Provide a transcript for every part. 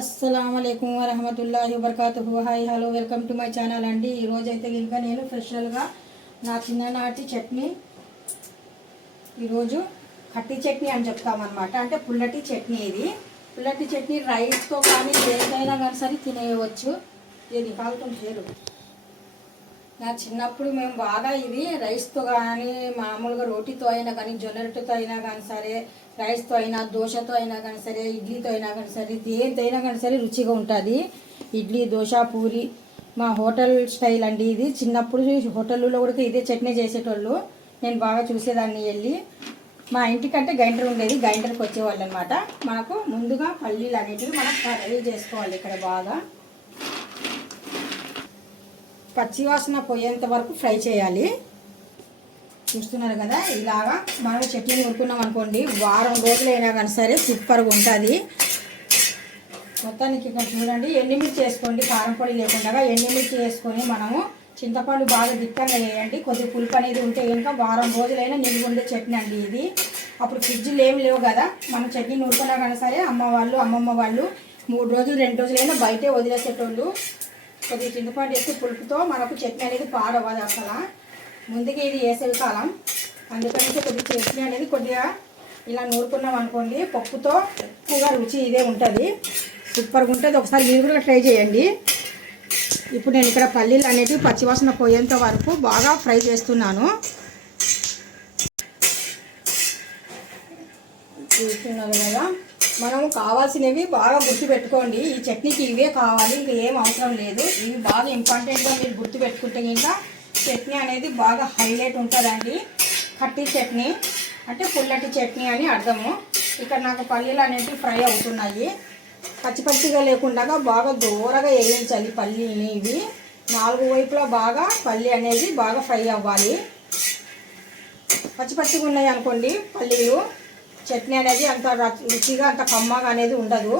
అస్సలాముఅలైకుం వరహమతుల్లాహి వబర్కాతుహు. Hi hello welcome to my channel అండి. ఈరోజైతే ఇంకా నేను స్పెషల్గా నా చిన్ననాటి చట్నీ, ఈరోజు కట్టి చట్నీ అని చెప్తామన్నమాట. అంటే పుల్లటి చట్నీ. ఇది పుల్లటి చట్నీ రైస్తో కానీ ఏదైనా కానీ సరే తినేయవచ్చు. ఇది కాలుతుంది చేరు. నా చిన్నప్పుడు మేము బాగా ఇది రైస్తో కానీ మామూలుగా రోటీతో అయినా కానీ జొన్న రొట్టెతో అయినా కానీ సరే, రైస్తో అయినా దోశతో అయినా కానీ సరే, ఇడ్లీతో అయినా కానీ సరే, దేనితో అయినా కానీ సరే రుచిగా ఉంటుంది. ఇడ్లీ, దోశ, పూరి మా హోటల్ స్టైల్ అండి. ఇది చిన్నప్పుడు హోటల్లో కూడా ఇదే చట్నీ చేసేటోళ్ళు. నేను బాగా చూసేదాన్ని. వెళ్ళి మా ఇంటికంటే గ్రైండర్ ఉండేది, గ్రైండర్కి వచ్చేవాళ్ళు అనమాట. మనకు ముందుగా పల్లీలు అనేటివి మనం ఫ్రై చేసుకోవాలి. ఇక్కడ బాగా పచ్చివాసన పోయేంత వరకు ఫ్రై చేయాలి. చూస్తున్నారు కదా, ఇలాగా మనం చట్నీ నూరుకున్నాం అనుకోండి, వారం రోజులైనా కానీ సరే సూపర్గా ఉంటుంది. మొత్తానికి ఇక్కడ చూడండి, ఎండుమిర్చి వేసుకోండి. కారం పొడి లేకుండా ఎండుమిర్చి వేసుకొని మనము చింతపండు బాగా దిట్టంగా వేయండి. కొద్దిగా పులుపు అనేది ఉంటే కనుక వారం రోజులైనా నిల్వ ఉండే చట్నీ అండి ఇది. అప్పుడు ఫ్రిడ్జ్లు ఏమి లేవు కదా, మనం చట్నీ నూరుకున్నా కానీ సరే అమ్మమ్మ వాళ్ళు 3 రోజులు 2 రోజులైనా బయటే వదిలేసేటోళ్ళు. కొద్దిగా చింతపండు వేసి పులుపుతో మనకు చట్నీ అనేది పాడవదు అసలు. ముందుగా ఇది వేసవి కాలం, అందుకని కొద్దిగా చట్నీ అనేది కొద్దిగా ఇలా నూరుకున్నాం అనుకోండి, పప్పుతో ఎక్కువగా రుచి ఇదే ఉంటుంది. సూపర్గా ఉంటుంది. ఒకసారి మీరు కూడా ట్రై చేయండి. ఇప్పుడు నేను ఇక్కడ పల్లీలు అనేటివి పచ్చివాసన పోయేంత వరకు బాగా ఫ్రై చేస్తున్నాను. చూస్తున్నారు కదా, మనం కావాల్సినవి బాగా గుర్తుపెట్టుకోండి. ఈ చట్నీకి ఇవే కావాలి, ఇంకా ఏం అవసరం లేదు. ఇవి బాగా ఇంపార్టెంట్గా మీరు గుర్తుపెట్టుకుంటే ఇంకా చట్నీ అనేది బాగా హైలైట్ ఉంటుందండి. కట్టి చట్నీ అంటే పుల్లటి చట్నీ అని అర్థము. ఇక్కడ నాకు పల్లీలు అనేవి ఫ్రై అవుతున్నాయి. పచ్చిగా లేకుండా బాగా దూరగా వేయించాలి పల్లీని. ఇవి 4 వైపులా బాగా పల్లి అనేది బాగా ఫ్రై అవ్వాలి. పచ్చిగా ఉన్నాయి అనుకోండి పల్లీలు, చట్నీ అనేది అంత రుచిగా అంత కమ్మగా అనేది ఉండదు.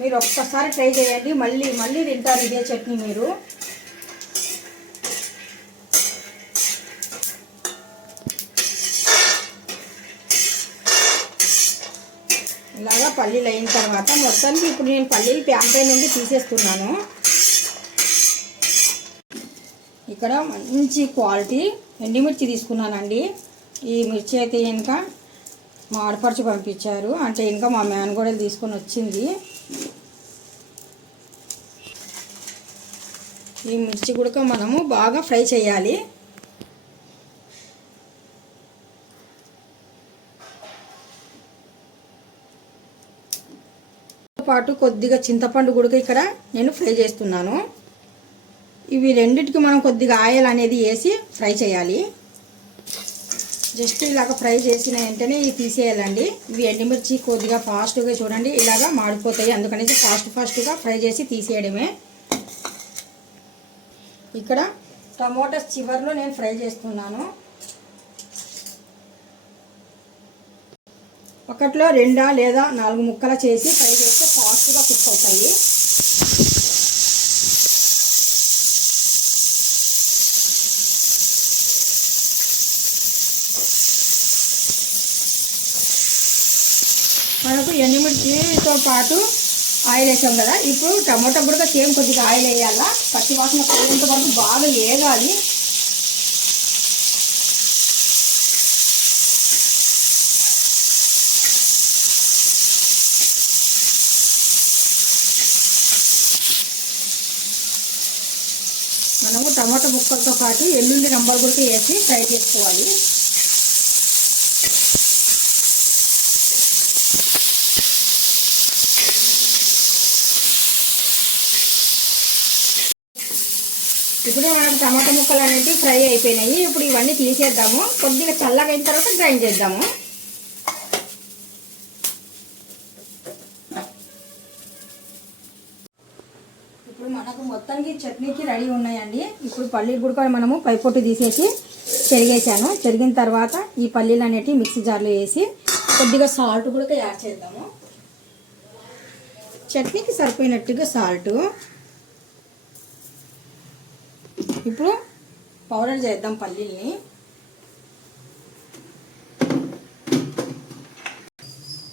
మీరు ఒక్కసారి ట్రై చేయండి, మళ్ళీ తింటారు ఇదే చట్నీ మీరు. ఇలాగా పల్లీలు అయిన తర్వాత మొత్తానికి ఇప్పుడు నేను పల్లీలు ప్యాన్ పై నుండి తీసేస్తున్నాను. ఇక్కడ మంచి క్వాలిటీ ఎండుమిర్చి తీసుకున్నానండి. ఈ మిర్చి అయితే కనుక మా ఆడపడుచు పంపించారు, అంటే ఇంకా మా మేనగోడలు తీసుకొని వచ్చింది. ఈ మిర్చి కూడా మనము బాగా ఫ్రై చేయాలి. పాటు కొద్దిగా చింతపండు కూడా ఇక్కడ నేను ఫ్రై చేస్తున్నాను. ఇవి రెండిటికి మనం కొద్దిగా ఆయిల్ అనేది వేసి ఫ్రై చేయాలి. జస్ట్ ఇలాగ ఫ్రై చేసిన వెంటనే ఇవి తీసేయాలండి. ఇవి ఎండుమిర్చి కొద్దిగా ఫాస్ట్గా చూడండి ఇలాగా మాడిపోతాయి, అందుకని ఫాస్ట్గా ఫ్రై చేసి తీసేయడమే. ఇక్కడ టమోటాస్ చివర్లో నేను ఫ్రై చేస్తున్నాను. ఒకట్లో 2 లేదా 4 ముక్కలు చేసి ఫ్రై చేస్తే ఫాస్ట్గా కుక్ అవుతాయి. మనకు ఎండుమిర్చితో పాటు ఆయిల్ వేసాం కదా, ఇప్పుడు టమోటా కూడా సేమ్ కొద్దిగా ఆయిల్ వేయాలా. పచ్చి వాసన పోయేంత వరకు బాగా వేగాలి. మనము టమాటా ముక్కలతో పాటు ఎల్లుల్లి రంబలు కూడా వేసి ఫ్రై చేసుకోవాలి. ఇప్పుడు మనకు టమాటా ముక్కలు అనేవి ఫ్రై అయిపోయినాయి. ఇప్పుడు ఇవన్నీ తీసేద్దాము. కొద్దిగా చల్లగా అయిన తర్వాత గ్రైండ్ చేద్దాము. ఇప్పుడు మనకు మొత్తానికి చట్నీకి రెడీ ఉన్నాయండి. ఇప్పుడు పల్లీలు కూడా మనము పైపొట్టు తీసేసి చెరిగేసాను. చెరిగిన తర్వాత ఈ పల్లీలు అనేటివి మిక్సీ జార్లో వేసి కొద్దిగా సాల్ట్ కూడా యాడ్ చేద్దాము. చట్నీకి సరిపోయినట్టుగా సాల్ట్. ఇప్పుడు పౌడర్ చేద్దాం పల్లీల్ని.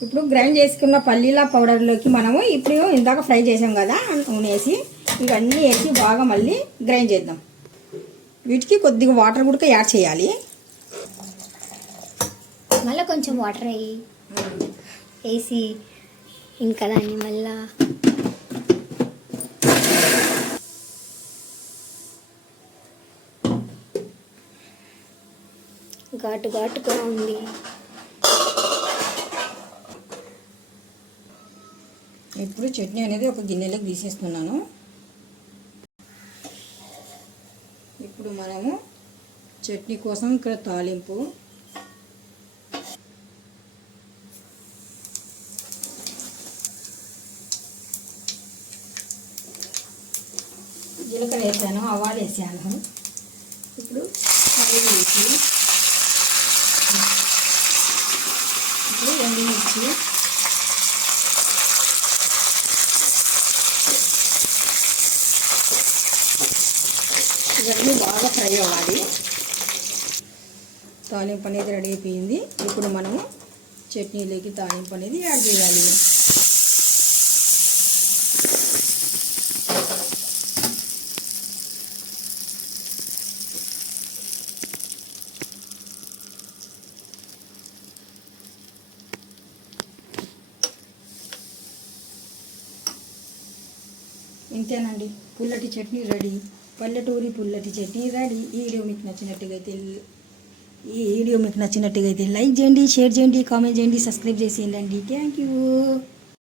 ఇప్పుడు గ్రైండ్ చేసుకున్న పల్లీల పౌడర్లోకి మనము ఇప్పుడు ఇందాక ఫ్రై చేసాం కదా నూనె వేసి ఇవన్నీ వేసి బాగా మళ్ళీ గ్రైండ్ చేద్దాం. వీటికి కొద్దిగా వాటర్ కూడా యాడ్ చేయాలి. మళ్ళీ కొంచెం వాటర్ వేసి ఇంకా దాన్ని మళ్ళా ఘాటుగా ఉంది. ఇప్పుడు చట్నీ అనేది ఒక గిన్నెలోకి తీసేస్తున్నాను. ఇప్పుడు మనము చట్నీ కోసం ఇక్కడ తాలింపు జీలకర్ర వేసాను, ఆవాలు వేసాను. ఇప్పుడు ఆయిల్ వేసి ఇప్పుడు ఎండుమిర్చి ఇవన్నీ బాగా ఫ్రై అవ్వాలి. తాలింపు అనేది రెడీ అయిపోయింది. ఇప్పుడు మనము చట్నీలోకి తాలింపు అనేది యాడ్ చేయాలి. ఇంతేనండి, పుల్లటి చట్నీ రెడీ. పల్లెటూరి పుల్లటి చట్నీ రెడీ. ఈ వీడియో మీకు నచ్చినట్టుగా అయితే లైక్ చేయండి, షేర్ చేయండి, కామెంట్ చేయండి, సబ్స్క్రైబ్ చేసేయండి. Thank you.